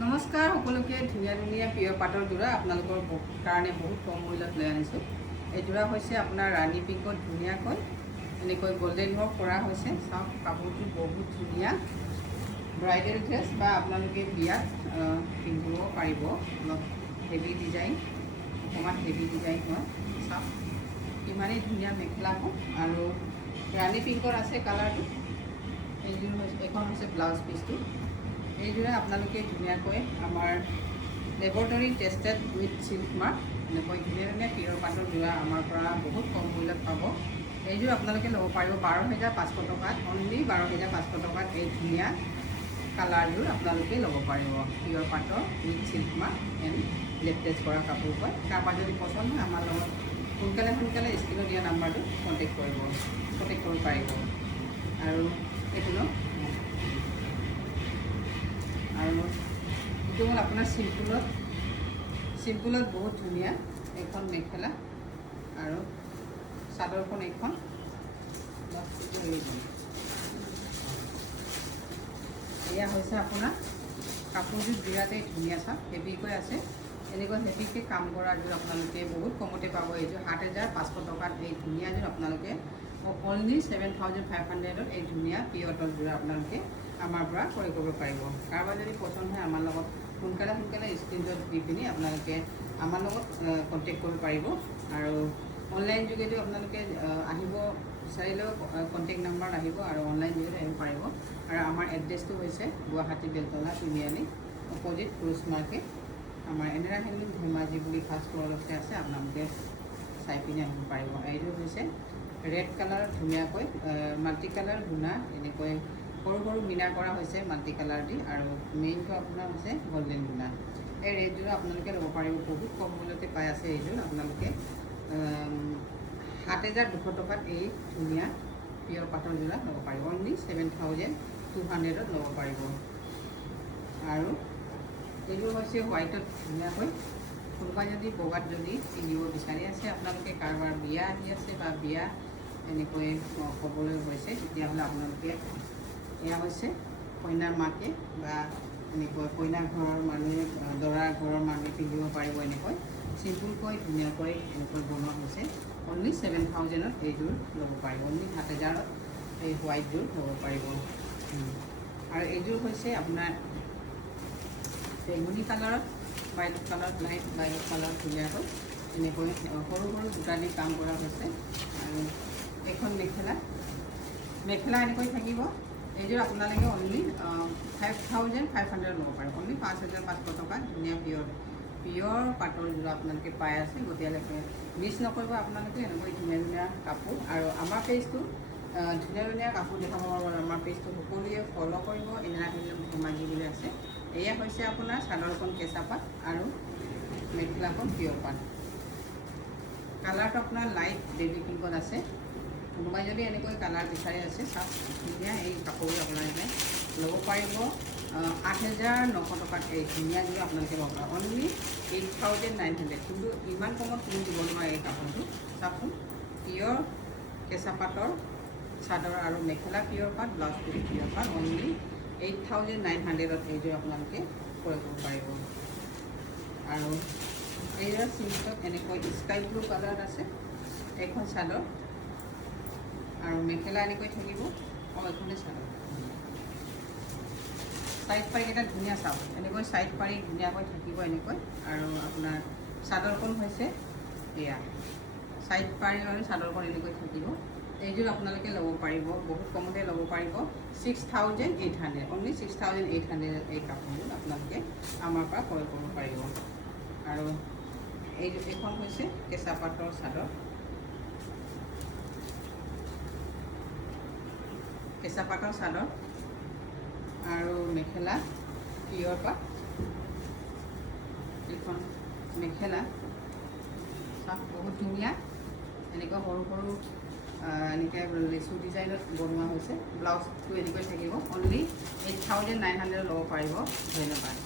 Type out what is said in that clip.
নমস্কাৰ সকলোকে ধুনীয়া ধুনীয়া পিয়ৰ পাটৰ যোৰা আপোনালোকৰ কাৰণে বহুত কম মূল্যত লৈ আনিছোঁ। এই যোৰা হৈছে আপোনাৰ ৰাণী পিংকত ধুনীয়াকৈ এনেকৈ গল্ডেন ৱৰ্ক কৰা হৈছে। চাওক কাপোৰটো বহুত ধুনীয়া, ব্ৰাইডেল ড্ৰেছ বা আপোনালোকে বিয়াত পিন্ধিব পাৰিব। অলপ হেভি ডিজাইন, অকণমান হেভি ডিজাইন হয়। চাওক ইমানেই ধুনীয়া মেখেলাখন আৰু ৰাণী পিংকত আছে কালাৰটো। এইযোৰ হৈছে, এইখন হৈছে ব্লাউজ পিচটো। এইযোৰে আপোনালোকে ধুনীয়াকৈ আমাৰ laboratory tested with silk mark এনেকৈ ধুনীয়া ধুনীয়া পিয়ৰ পাটৰ যোৰা আমাৰ পৰা বহুত কম মূল্যত পাব। এইযোৰ আপোনালোকে ল'ব পাৰিব 12,500 টকাত, অনলি 12,500 টকাত এই ধুনীয়া কালাৰযোৰ আপোনালোকে ল'ব পাৰিব। পিয়ৰ পাটৰ উইথ চিল্ক মাৰ্ক এণ্ড লেটেজ কৰা কাপোৰ হয়। কাৰোবাৰ যদি পচন্দ হয় আমাৰ লগত সোনকালে স্ক্ৰীণত দিয়া নাম্বাৰটো কণ্টেক্ট কৰিব পাৰিব। আৰু এইটো ন আৰু এইটো হ'ল আপোনাৰ চিম্পুলত বহুত ধুনীয়া এইখন মেখেলা আৰু চাদৰখন এইখন এয়া হৈছে আপোনাৰ কাপোৰযোৰ বিৰাটেই ধুনীয়া। চাওক হেভিকৈ আছে, এনেকৈ হেভিকৈ কাম কৰাযোৰ আপোনালোকে বহুত কমতে পাব। এইযোৰ 7,500 টকাত এই ধুনীয়াযোৰ আপোনালোকে অনলি 7,500ত এই ধুনীয়া পিয়ৰ যোৰা আপোনালোকে আমাৰ পৰা ক্ৰয় কৰিব পাৰিব। কাৰোবাৰ যদি পচন্দ হয় আমাৰ লগত সোনকালে স্ক্ৰীনশ্বট দি পিনি আপোনালোকে আমাৰ লগত কণ্টেক্ট কৰিব পাৰিব। আৰু অনলাইন যোগেদিও আপোনালোকে আহিব বিচাৰিলেও কণ্টেক্ট নাম্বাৰত আহিব আৰু অনলাইন যোগেদি আহিব পাৰিব। আৰু আমাৰ এড্ৰেছটো হৈছে গুৱাহাটী বেলতলা তিনিআলি অপজিট ক্ৰুজ মাৰ্কেট। আমাৰ এনেৰা হেণ্ডলুম ধেমাজি বুলি ফাৰ্ষ্ট ফ্ল'ৰতে আছে, আপোনালোকে চাই পিনি আহিব পাৰিব। এইটো হৈছে ৰেড কালাৰ ধুনীয়াকৈ মাল্টি কালাৰ গুণা এনেকৈ সৰু সৰু মিনা কৰা হৈছে মাল্টি কালাৰ দি, আৰু মেইনটো আপোনাৰ হৈছে গল্ডেন গুণা। এই ৰেডযোৰ আপোনালোকে ল'ব পাৰিব, বহুত কম মূল্যতে পাই আছে। এইযোৰ আপোনালোকে 7,200 টকাত এই ধুনীয়া পিয়ৰ পাটৰ যোৰা ল'ব পাৰিব, অনলি 7,200ত ল'ব পাৰিব। আৰু এইযোৰ হৈছে হোৱাইটত ধুনীয়াকৈ, কোনোবাই যদি বগাত যদি পিন্ধিব বিচাৰি আছে, আপোনালোকে কাৰোবাৰ বিয়া আহি আছে বা বিয়া এনেকৈ ক'বলৈ হৈছে, তেতিয়াহ'লে আপোনালোকে এয়া হৈছে কইনাৰ মাকে বা এনেকৈ কইনা ঘৰৰ মানুহে দৰা ঘৰৰ মানুহে পিন্ধিব পাৰিব। এনেকৈ চিম্পুলকৈ ধুনীয়াকৈ এনেকৈ বনোৱা হৈছে। অনলি 7,000ত এইযোৰ ল'ব পাৰিব, অনলি 7,000ত এই হোৱাইটযোৰ ল'ব পাৰিব। আৰু এইযোৰ হৈছে আপোনাৰ বেঙুনী কালাৰত, লাইট কালাৰত ধুনীয়াকৈ এনেকৈ সৰু বুটা দি কাম কৰা হৈছে। আৰু এইখন মেখেলা এনেকৈ থাকিব। এইযোৰ আপোনালোকে অনলি 5,500 ল'ব পাৰিব, অনলি 5,500 টকাত ধুনীয়া পিয়ৰ পাটৰ যোৰা আপোনালোকে পাই আছে। গতিকে মিছ নকৰিব আপোনালোকে এনেকৈ ধুনীয়া ধুনীয়া কাপোৰ। আৰু আমাৰ পেজটো ধুনীয়া ধুনীয়া কাপোৰ দেখাব আমাৰ পেজটো সকলোৱে ফ'ল' কৰিব। এনেৰা হেণ্ডলুম ধেমাজি বুলি আছে। এয়া হৈছে আপোনাৰ চাদৰখন কেঁচা পাট আৰু মেখেলাখন পিয়ৰ পাট। কালাৰটো আপোনাৰ লাইট বেবী পিংকত আছে। কোনোবাই যদি এনেকৈ কালাৰ বিচাৰি আছে, চাওক ধুনীয়া এই কাপোৰবোৰ আপোনালোকে ল'ব পাৰিব 8,900 টকাত। এই ধুনীয়াযোৰ আপোনালোকে ল'ব পাৰিব, অনলি 8,900। কিন্তু ইমান কমত কোনো দিব নোৱাৰে এই কাপোৰটো। চাওকচোন, পিয়ৰ কেঁচা পাটৰ চাদৰ আৰু মেখেলা পিয়ৰ পাট, ব্লাউজ পিচ পিয়ৰ পাট, অনলি 8,900ত এইযোৰ আপোনালোকে ক্ৰয় কৰিব পাৰিব। আৰু এইযোৰ চিম্পলত এনেকৈ স্কাই ব্লু কালাৰত আছে। এইখন চাদৰ আৰু মেখেলা এনেকৈ থাকিব। এইখনে চাদৰ, চাইড পাৰিকেইটা ধুনীয়া। চাওক এনেকৈ চাইড পাৰি ধুনীয়াকৈ থাকিব এনেকৈ। আৰু আপোনাৰ চাদৰখন হৈছে এয়া চাইড পাৰি আৰু চাদৰখন এনেকৈ থাকিব। এইযোৰ আপোনালোকে ল'ব পাৰিব, বহুত কমতে ল'ব পাৰিব, 6,800, অনলি 6,800 এই কাপোৰযোৰ আপোনালোকে আমাৰ পৰা ক্ৰয় কৰিব পাৰিব। আৰু এইখন হৈছে কেঁচা পাটৰ চাদৰ, আৰু মেখেলা পিয়ৰ পাট। এইখন মেখেলা চাওক বহুত ধুনীয়া, এনেকৈ সৰু এনেকৈ লেচু ডিজাইনত বনোৱা হৈছে। ব্লাউজটো এনেকৈ থাকিব, অনলি 8,900 ল'ব পাৰিব। ধন্যবাদ।